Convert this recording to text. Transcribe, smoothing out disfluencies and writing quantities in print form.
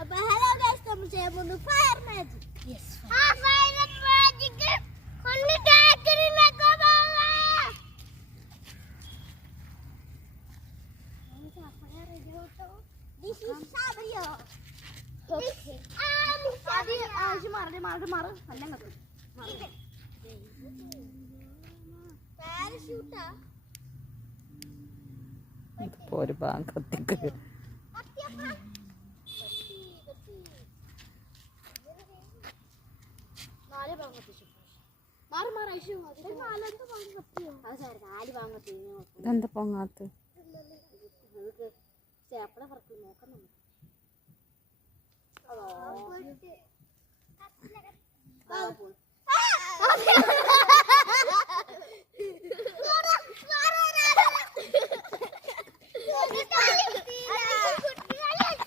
അപ്പൊ hello guys, നമ്മൾ ചെയ്യാൻ പോകുന്നത് ഫയർ മാജിക്. ഒരു ഭാഗത്തേക്ക് ഇതെന്താ പൊങ്ങാത്ത നോക്കണം.